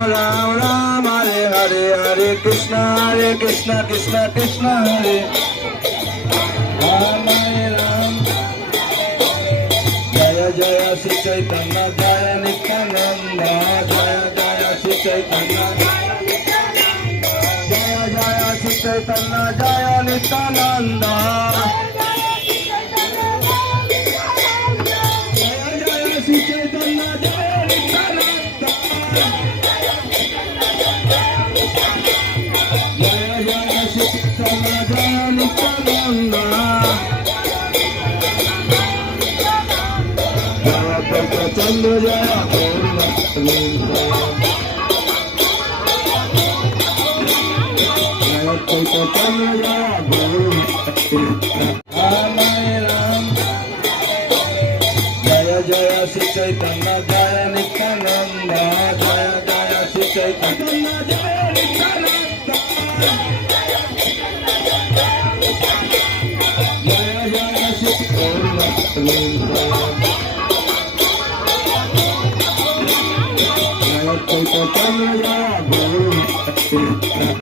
Ram Ram Hare Hare Hare Krishna Krishna Krishna Hare Ram Ram Jaya Jaya Shri Chaitanya Jaya Nityananda Jaya Jaya Shri Chaitanya Jaya Jaya Shri Chaitanya Jaya Nityananda Jaya Jaya Shri Chaitanya Jaya Nityananda Jaya Jaya Shri Chaitanya Jaya Nityananda Jaya Prabhu Chandra Jaya Gaura Govinda Jaya Prabhu Chandra Jaya Gaura Ram Ram Jaya Jaya Shri Chaitanya Jaya Nityananda Jaya Jaya Shri Chaitanya Jaya Nityananda Jaya Jaya Shri Gaura Govinda Jaya Prabhu Chandra Jaya